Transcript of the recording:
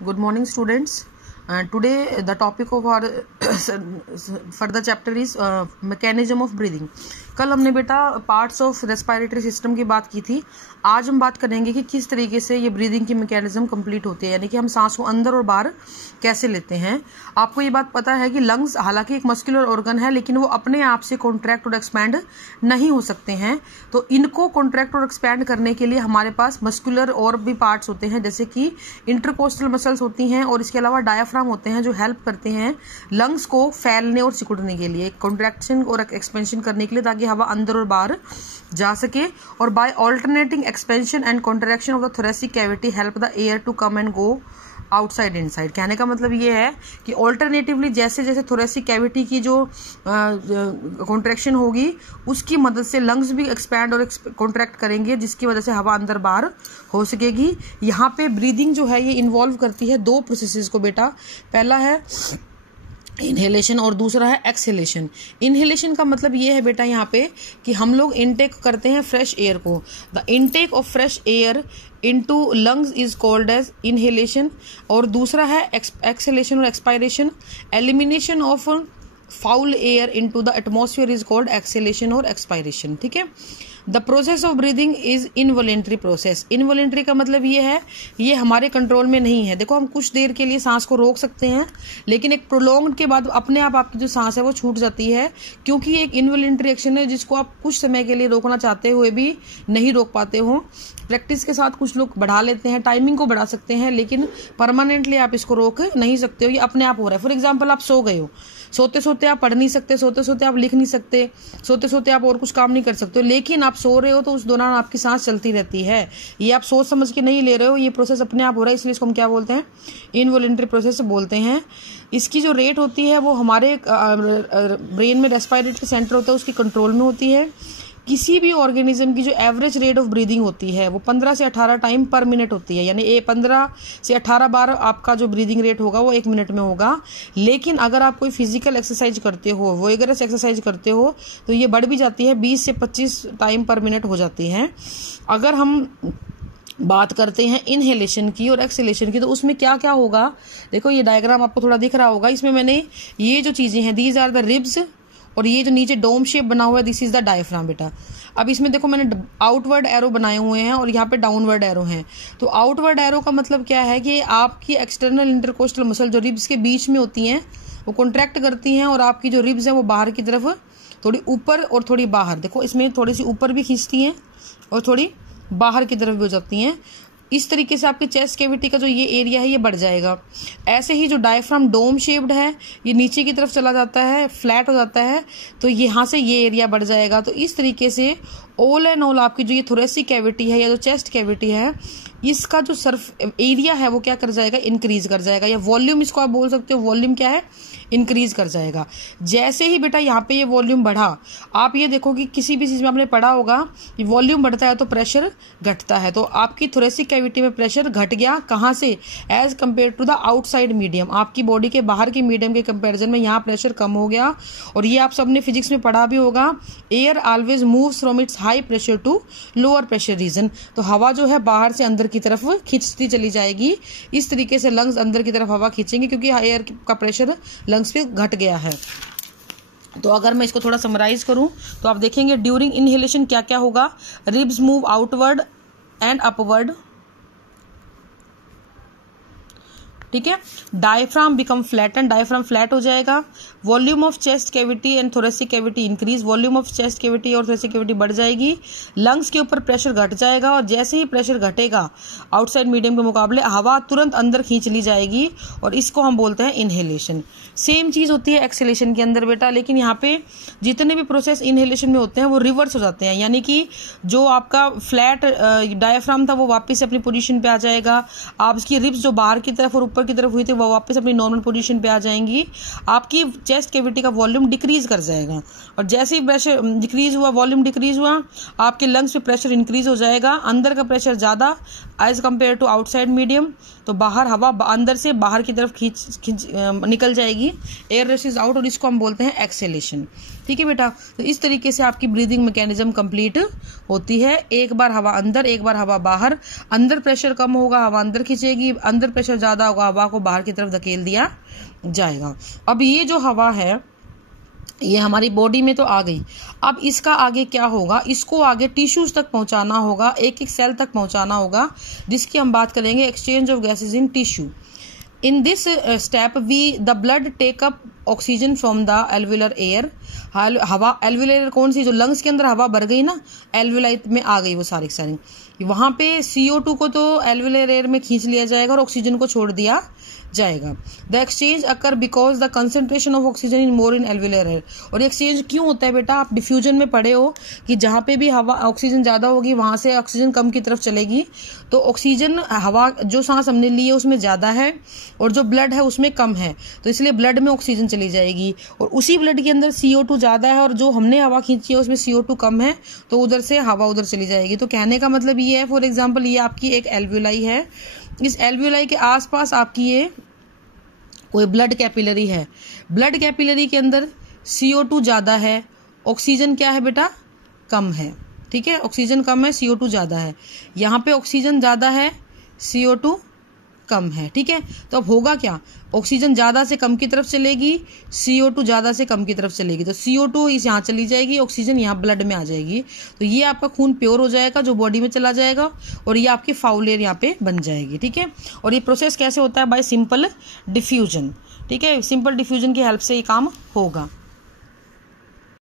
Good morning, students. Today the topic of our further chapter is mechanism of breathing. कल हमने बेटा parts of respiratory system की बात की थी. आज हम बात करेंगे कि किस तरीके से ये ब्रीदिंग की मैकेनिज्म कंप्लीट होती है, यानी कि हम सांस को अंदर और बाहर कैसे लेते हैं. आपको ये बात पता है कि लंग्स हालांकि एक मस्कुलर ऑर्गन है, लेकिन वो अपने आप से कॉन्ट्रैक्ट और एक्सपैंड नहीं हो सकते हैं. तो इनको कॉन्ट्रैक्ट और एक्सपैंड करने के लिए हमारे पास मस्कुलर और भी पार्ट्स होते हैं, जैसे कि इंटरकोस्टल मसल्स होती हैं और इसके अलावा डायाफ्राम होते हैं जो हेल्प करते हैं लंग्स को फैलने और सिकुड़ने के लिए, कॉन्ट्रैक्शन और एक्सपेंशन करने के लिए, ताकि हवा अंदर और बाहर जा सके. और by alternating expansion and contraction of the thoracic cavity help the air to come and go outside inside. कहने का मतलब ये है कि ऑल्टरनेटिवली जैसे जैसे थोरेसिक कैविटी की जो कॉन्ट्रैक्शन होगी उसकी मदद से लंग्स भी एक्सपैंड और कॉन्ट्रैक्ट करेंगे, जिसकी वजह से हवा अंदर बाहर हो सकेगी. यहाँ पे ब्रीदिंग जो है ये इन्वॉल्व करती है दो प्रोसेसेस को बेटा. पहला है इनहेलेशन और दूसरा है एक्सहेलेशन. इनहेलेशन का मतलब ये है बेटा यहाँ पे कि हम लोग इनटेक करते हैं फ्रेश एयर को. The intake of fresh air into lungs is called as inhalation. और दूसरा है एक्सहेलेशन और expiration. Elimination of foul air into the atmosphere is called exhalation और एक्सपायरेशन. ठीक है. The process of breathing is involuntary process. Involuntary का मतलब ये है ये हमारे कंट्रोल में नहीं है. देखो हम कुछ देर के लिए सांस को रोक सकते हैं, लेकिन एक प्रोलॉन्ग के बाद अपने आप आपकी जो सांस है वो छूट जाती है, क्योंकि एक इनवॉलेंट्री एक्शन है जिसको आप कुछ समय के लिए रोकना चाहते हुए भी नहीं रोक पाते हो. प्रैक्टिस के साथ कुछ लोग बढ़ा लेते हैं, टाइमिंग को बढ़ा सकते हैं, लेकिन परमानेंटली आप इसको रोक नहीं सकते हो. ये अपने आप हो रहा है. फॉर एग्जाम्पल आप सो गए हो, सोते सोते आप पढ़ नहीं सकते, सोते सोते आप लिख नहीं सकते, सोते सोते आप और कुछ काम नहीं कर सकते हो, लेकिन आप सो रहे हो तो उस दौरान आपकी सांस चलती रहती है. ये आप सोच समझ के नहीं ले रहे हो, ये प्रोसेस अपने आप हो रहा है, इसलिए इसको हम क्या बोलते हैं, इनवॉलेंट्री प्रोसेस बोलते हैं. इसकी जो रेट होती है वो हमारे ब्रेन में रेस्पिरेटरी सेंटर होता है उसकी कंट्रोल में होती है. किसी भी ऑर्गेनिज्म की जो एवरेज रेट ऑफ ब्रीदिंग होती है वो 15 से 18 टाइम पर मिनट होती है, यानी 15 से 18 बार आपका जो ब्रीदिंग रेट होगा वो 1 मिनट में होगा. लेकिन अगर आप कोई फिजिकल एक्सरसाइज करते हो, वोगरस एक्सरसाइज करते हो, तो ये बढ़ भी जाती है, 20 से 25 टाइम पर मिनट हो जाती है. अगर हम बात करते हैं इनहेलेशन की और एक्सहेलेशन की, तो उसमें क्या क्या होगा, देखो ये डायग्राम आपको थोड़ा दिख रहा होगा. इसमें मैंने ये जो चीजें हैं, दीज आर द रिब्स, और ये जो नीचे डोम शेप बना हुआ है, दिस इज द डायफ्राम बेटा. अब इसमें देखो मैंने आउटवर्ड एरो बनाए हुए हैं और यहाँ पे डाउनवर्ड एरो हैं. तो आउटवर्ड एरो का मतलब क्या है कि आपकी एक्सटर्नल इंटरकोस्टल मसल जो रिब्स के बीच में होती हैं वो कॉन्ट्रैक्ट करती हैं, और आपकी जो रिब्स है वो बाहर की तरफ थोड़ी ऊपर और थोड़ी बाहर, देखो इसमें थोड़ी सी ऊपर भी खींचती हैं और थोड़ी बाहर की तरफ भी हो जाती हैं. इस तरीके से आपके चेस्ट कैविटी का जो ये एरिया है ये बढ़ जाएगा. ऐसे ही जो डायफ्राम डोम शेप्ड है ये नीचे की तरफ चला जाता है, फ्लैट हो जाता है, तो यहाँ से ये एरिया बढ़ जाएगा. तो इस तरीके से ऑल एंड ऑल आपकी जो ये थोरेसिक कैविटी है या जो चेस्ट कैविटी है, इसका जो सर्फ एरिया है वो क्या कर जाएगा, इंक्रीज कर जाएगा, या वॉल्यूम इसको आप बोल सकते हो. वॉल्यूम क्या है, इंक्रीज कर जाएगा. जैसे ही बेटा यहाँ पे ये वॉल्यूम बढ़ा, आप ये देखो कि किसी भी चीज में आपने पढ़ा होगा कि वॉल्यूम बढ़ता है तो प्रेशर घटता है. तो आपकी थोरेसिक कैविटी में प्रेशर घट गया, कहाँ से, as compare to the outside medium. आपकी बॉडी के बाहर के मीडियम के कंपेरिजन में यहाँ प्रेशर कम हो गया. और ये आप सबने फिजिक्स में पढ़ा भी होगा, air always moves from its high pressure to lower pressure region. तो हवा जो है बाहर से अंदर की तरफ खींचती चली जाएगी. इस तरीके से लंग्स अंदर की तरफ हवा खींचेंगे, क्योंकि एयर का प्रेशर लंग्स पे घट गया है. तो अगर मैं इसको थोड़ा समराइज करूं तो आप देखेंगे ड्यूरिंग इनहेलेशन क्या क्या होगा. Ribs move outward and upward. ठीक है. Diaphragm become flatten, diaphragm flat हो जाएगा. Volume of chest cavity and thoracic cavity increase, volume of chest cavity और थोरेसिक कैविटी बढ़ जाएगी. लंग्स के ऊपर प्रेशर घट जाएगा, और जैसे ही प्रेशर घटेगा आउटसाइड मीडियम के मुकाबले हवा तुरंत अंदर खींच ली जाएगी, और इसको हम बोलते हैं इनहेलेशन. सेम चीज होती है एक्सहेलेशन के अंदर बेटा, लेकिन यहाँ पे जितने भी प्रोसेस इनहेलेशन में होते हैं वो रिवर्स हो जाते हैं, यानी कि जो आपका फ्लैट डायफ्राम था वो वापस अपनी पोजीशन पे आ जाएगा. आपकी रिब्स जो बाहर की तरफ और ऊपर की तरफ हुई थी वो वापस अपनी नॉर्मल पोजीशन पे आ जाएंगी. आपकी चेस्ट कैविटी का वॉल्यूम डिक्रीज कर जाएगा, और जैसे ही प्रेशर डिक्रीज हुआ, वॉल्यूम डिक्रीज हुआ, आपके लंग्स पे प्रेशर इंक्रीज हो जाएगा. अंदर का प्रेशर ज्यादा as compare to outside medium, तो बाहर हवा अंदर से बाहर की तरफ खींच निकल जाएगी, एयर रशेज आउट, और इसको हम बोलते हैं एक्सहेलेशन. ठीक है बेटा. तो इस तरीके से आपकी ब्रीदिंग मैकेनिज्म कंप्लीट होती है. एक बार हवा अंदर, एक बार हवा बाहर. अंदर प्रेशर कम होगा, हवा अंदर खींचेगी, अंदर प्रेशर ज्यादा होगा, हवा को बाहर की तरफ धकेल दिया जाएगा। अब ये जो हवा है ये हमारी बॉडी में तो आ गई, अब इसका आगे क्या होगा, इसको आगे टिश्यूज तक पहुंचाना होगा, एक एक सेल तक पहुंचाना होगा, जिसकी हम बात करेंगे exchange of gases in tissue. In this step the blood take up oxygen from the alveolar air. हवा एल्वुलर कौन सी, जो लंग्स के अंदर हवा भर गई ना, एल्वुलाई में आ गई वो सारी वहां पे CO2 को तो एल्वुलर एयर में खींच लिया जाएगा और ऑक्सीजन को छोड़ दिया जाएगा। The exchange occur because the concentration of oxygen in more in alveolar air. और एक्सचेंज क्यों होता है बेटा, आप डिफ्यूजन में पढ़े हो कि जहां पे भी हवा ऑक्सीजन ज्यादा होगी वहां से ऑक्सीजन कम की तरफ चलेगी, तो ऑक्सीजन हवा जो सांस हमने ली है उसमें ज्यादा है और जो ब्लड है उसमें कम है, तो इसलिए ब्लड में ऑक्सीजन चली जाएगी। और उसी ब्लड के अंदर CO2 ज्यादा है और जो हमने हवा खींची है उसमें CO2 कम है, तो उधर से हवा उधर चली जाएगी। तो कहने का मतलब ये है, फॉर एग्जाम्पल ये आपकी एक एल्वुलाई है, इस एल्वुलाई के आसपास आपकी ये कोई ब्लड कैपिलरी है, ब्लड कैपिलरी के अंदर CO2 ज्यादा है, ऑक्सीजन क्या है बेटा, कम है। ठीक है, ऑक्सीजन कम है, CO2 ज्यादा है। यहाँ पे ऑक्सीजन ज्यादा है, CO2 कम है। ठीक है, तो अब होगा क्या, ऑक्सीजन ज्यादा से कम की तरफ चलेगी, CO2 ज्यादा से कम की तरफ चलेगी, तो CO2 इस यहाँ चली जाएगी, ऑक्सीजन यहाँ ब्लड में आ जाएगी, तो ये आपका खून प्योर हो जाएगा जो बॉडी में चला जाएगा और ये आपकी फाउल लेयर यहाँ पे बन जाएगी। ठीक है, और ये प्रोसेस कैसे होता है, बाय सिंपल डिफ्यूजन। ठीक है, सिंपल डिफ्यूजन की हेल्प से ये काम होगा।